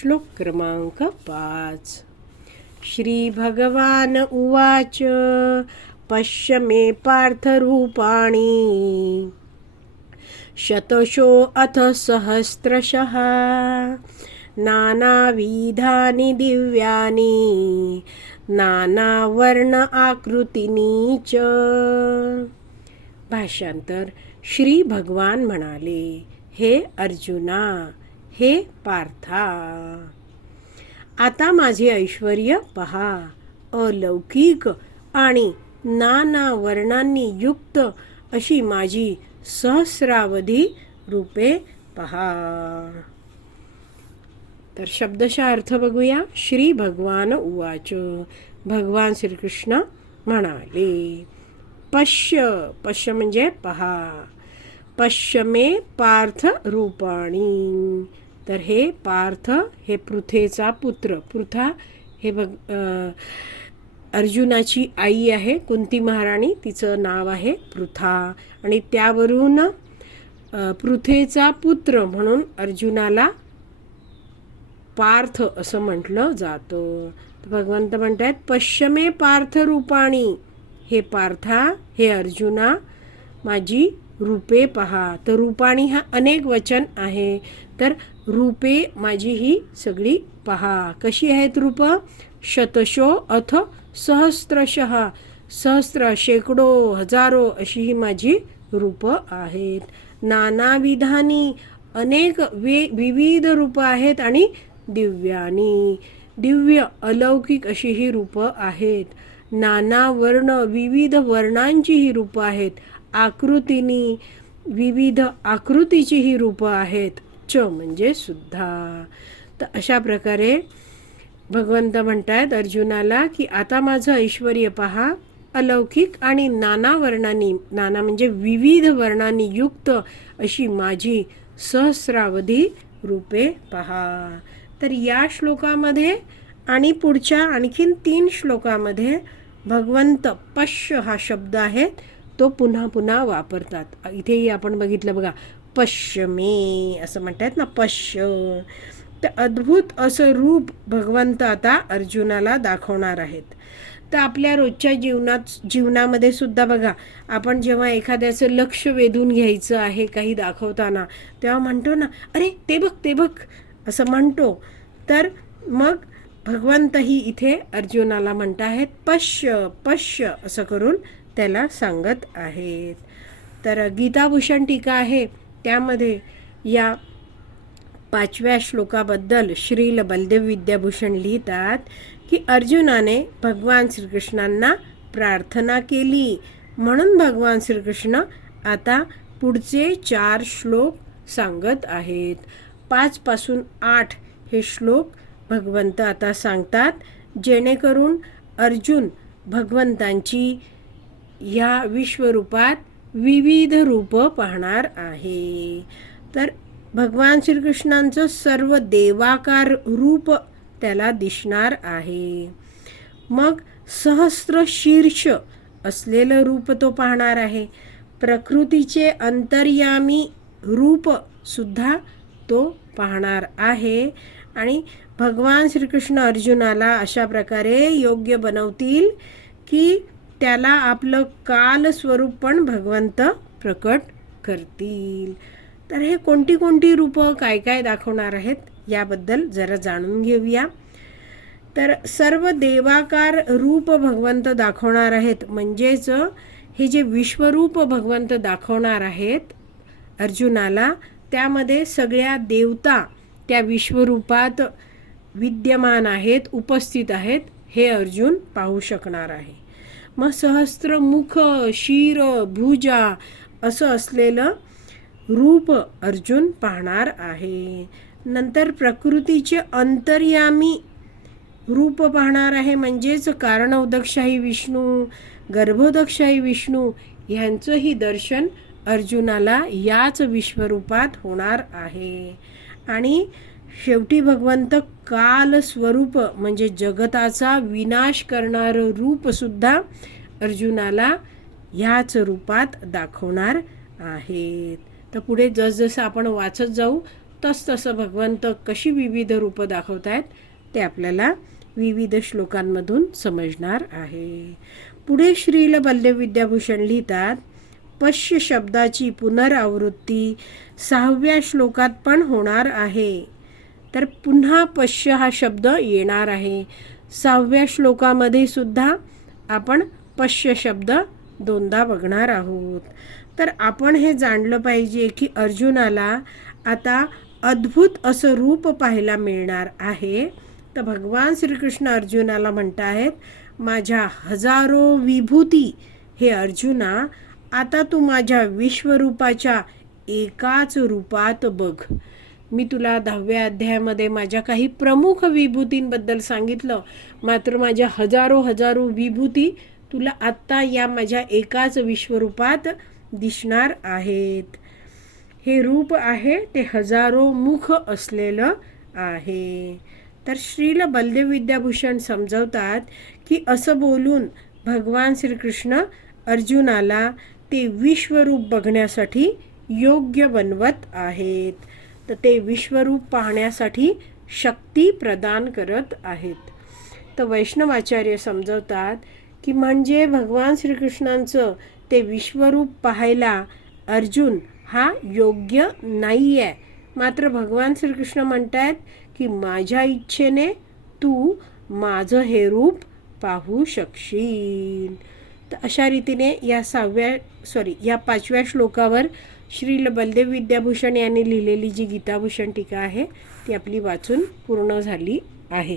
श्लोक क्रमांक पाच श्री भगवान उवाच पश्य मे पार्थरूपाणि. शतशो अथ सहस्रशः नानाविधानि दिव्यानि नानावर्ण आकृतीनी च. भाषांतर श्री भगवान म्हणाले हे अर्जुना हे पार्था. आता माझे ऐश्वर्य पहा. अलौकिक आणि नाना वर्णांनी युक्त अशी माझी सहस्रावधी रूपे पहा. तर शब्दशः अर्थ बघूया. श्री भगवान उवाच. भगवान श्रीकृष्ण म्हणाले पश्य पश्य म्हणजे पहा. पश्य मे पार्थ रूपाणी. तर हे पार्थ हे पृथेचा पुत्र. पृथा हे बघ अर्जुनाची आई आहे कुंती महाराणी तिचं नाव आहे पृथा. आणि त्यावरून पृथेचा पुत्र म्हणून अर्जुनाला पार्थ असं म्हटलं जातं. भगवंत म्हणत आहेत पश्चिमे पार्थ रूपाणी. हे पार्था हे अर्जुना माझी रूपे पहा. तर रूपाणी हा अनेक वचन आहे. तर रूपे माझी ही सगळी पहा. कशी आहेत रूप? शतशो अथ सहस्त्रशः सहस्र शेकडो हजारो अशी ही माझी रूपं आहेत. नानाविधानी अनेक वे विविध रूपं आहेत आणि दिव्यानी. दिव्य अलौकिक अशी ही रूपं आहेत. नाना वर्ण विविध वर्णांची ही रूपं आहेत. आकृतीनी विविध आकृतीची ही रूपं आहेत. च म्हणजे सुद्धा तर अशा प्रकारे भगवंत म्हणतायत अर्जुनाला की आता माझं ऐश्वर पहा अलौकिक आणि नाना वर्णांनी नाना म्हणजे विविध वर्णांनी युक्त अशी माझी सहस्रावधी रूपे पहा. तर या श्लोकामध्ये आणि पुढच्या आणखीन तीन श्लोकामध्ये भगवंत पश्य हा शब्द आहे तो पुन्हा पुन्हा वापरतात. इथेही आपण बघितलं बघा पश्य मे असं म्हणतात ना पश्य. तर अद्भुत असं रूप भगवंत आता अर्जुनाला दाखवणार आहेत. तर आपल्या रोजच्या जीवनात जीवनामध्ये सुद्धा बघा आपण जेव्हा एखाद्याचं लक्ष वेधून घ्यायचं आहे काही दाखवताना तेव्हा म्हणतो ना अरे ते बघ ते बघ असं म्हणतो. तर मग भगवंतही इथे अर्जुनाला म्हणत आहेत पश्य पश्य असं करून त्याला सांगत आहेत. तर गीताभूषण टीका आहे. त्यामध्ये या पाचव्या श्लोकाबद्दल श्रील बलदेव विद्याभूषण लिहितात की अर्जुनाने भगवान श्रीकृष्णांना प्रार्थना केली. म्हणून भगवान श्रीकृष्ण आता पुढचे चार श्लोक सांगत आहेत. पाचपासून आठ हे श्लोक भगवंत आता सांगतात. जेणेकरून अर्जुन भगवंतांची या विश्वरूपात विविध रूपं पाहणार आहे. तर भगवान श्रीकृष्णांचं सर्व देवाकार रूप त्याला दिसणार आहे. मग सहस्र शीर्ष असलेलं रूप तो पाहणार आहे. प्रकृतीचे अंतर्यामी रूप सुद्धा तो पाहणार आहे. आणि भगवान श्रीकृष्ण अर्जुनाला अशा प्रकारे योग्य बनवतील की त्याला आपलं काल स्वरूप पण भगवंत प्रकट करतील. तर हे कोणती कोणती रूपं काय काय दाखवणार आहेत याबद्दल जरा जाणून घेऊया. तर सर्व देवाकार रूप भगवंत दाखवणार आहेत म्हणजेच हे जे विश्वरूप भगवंत दाखवणार आहेत अर्जुनाला त्यामध्ये सगळ्या देवता त्या विश्वरूपात विद्यमान आहेत उपस्थित आहेत हे अर्जुन पाहू शकणार आहे. मग सहस्त्रमुख शिर भुजा असं असलेलं रूप अर्जुन पाहणार आहे. नंतर प्रकृतीचे अंतर्यामी रूप पाहणार आहे. म्हणजेच कारणोदकशाही विष्णू गर्भोदकशाही विष्णू ह्यांचंही दर्शन अर्जुनाला याच विश्वरूपात होणार आहे. आणि शेवटी भगवंत काल स्वरूप म्हणजे जगताचा विनाश करणारं रूपसुद्धा अर्जुनाला ह्याच रूपात दाखवणार आहेत. तर पुढे जसजसं आपण वाचत जाऊ तसतसं भगवंत कशी विविध रूपं दाखवत आहेत ते आपल्याला विविध श्लोकांमधून समजणार आहे. पुढे श्रील बल्यविद्याभूषण लिहितात पश्य शब्दाची पुनरावृत्ती सहाव्या श्लोकात पण होणार आहे. तर पुन्हा पश्य हा शब्द येणार आहे. सहाव्या श्लोकामध्ये सुद्धा आपण पश्य शब्द दोनदा बघणार आहोत. तर आपण हे जाणलं पाहिजे की अर्जुनाला आता अद्भुत असं रूप पाहायला मिळणार आहे. तर भगवान श्रीकृष्ण अर्जुनाला म्हणत आहेत माझ्या हजारो विभूती हे अर्जुना आता तू माझ्या विश्वरूपाच्या एकाच रूपात बघ. मी तुला दहाव्या अध्यायामध्ये माझ्या काही प्रमुख विभूतींबद्दल सांगितलं. मात्र माझ्या हजारो हजारो विभूती तुला आत्ता या माझ्या एकाच विश्वरूपात दिसणार आहेत. हे रूप आहे ते हजारो मुख असलेलं आहे. तर श्रील बलदेव विद्याभूषण समजवतात की असं बोलून भगवान श्रीकृष्ण अर्जुनाला ते विश्वरूप बघण्यासाठी योग्य बनवत आहेत. तर ते विश्वरूप पाहण्यासाठी शक्ती प्रदान करत आहेत. तर वैष्णवाचार्य समजवतात की म्हणजे भगवान श्रीकृष्णांचं ते विश्वरूप पाहायला अर्जुन हा योग्य नाही आहे मात्र भगवान श्रीकृष्ण म्हणत आहेत की माझ्या इच्छेने तू माझं हे रूप पाहू शकशील. तर अशा रीतीने या सहाव्या सॉरी या पाचव्या श्लोकावर श्रील बलदेव विद्याभूषण यांनी लिहिलेली जी गीताभूषण टीका आहे ती आपली वाचून पूर्ण झाली आहे.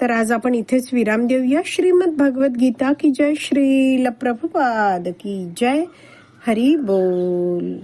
तर आज आपण इथेच विराम देऊया. श्रीमद भगवत गीता की जय श्रील प्रभुपाद की जय. हरी बोल.